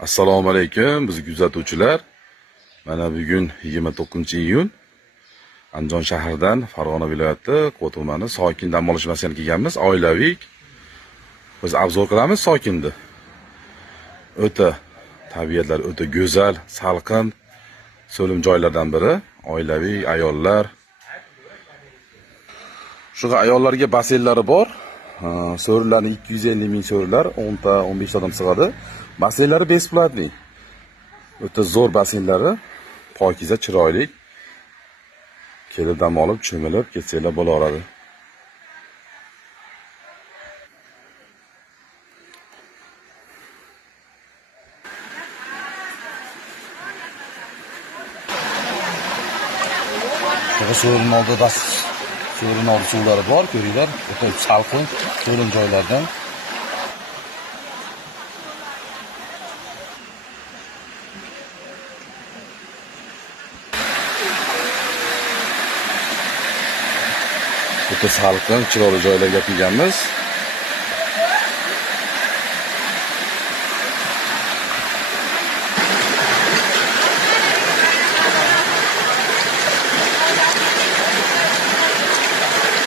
Assalomu alaykum, biz kuzatuvchilar. Mana bugun 29-iyun. Andijon shahridan Farg'ona viloyati Qo'y tumani Sokin dam olish maskaniga kelganmiz. Oilaviy. Biz obzor qilamiz Sokinni. O'ta tabiatlar o'ta go'zal, salqin, so'lim joylardan biri. Oilaviy ayollar. Shuga ayollarga basenlari bor. So'rilarni 250 ming so'rilar, 10 ta 15 ta odam sig'adi. Basenlari besplatniy. O'ta zo'r basenlari, pokiza, chiroyli. Kelib dam olib, cho'milib ketsanglar bo'laveradi. So'rin oldida so'rin oldi suvlari bor, ko'ringlar. O'ta salqin, so'rin joylardan. O'ta salqin, chiroyli joylarga kelganmiz.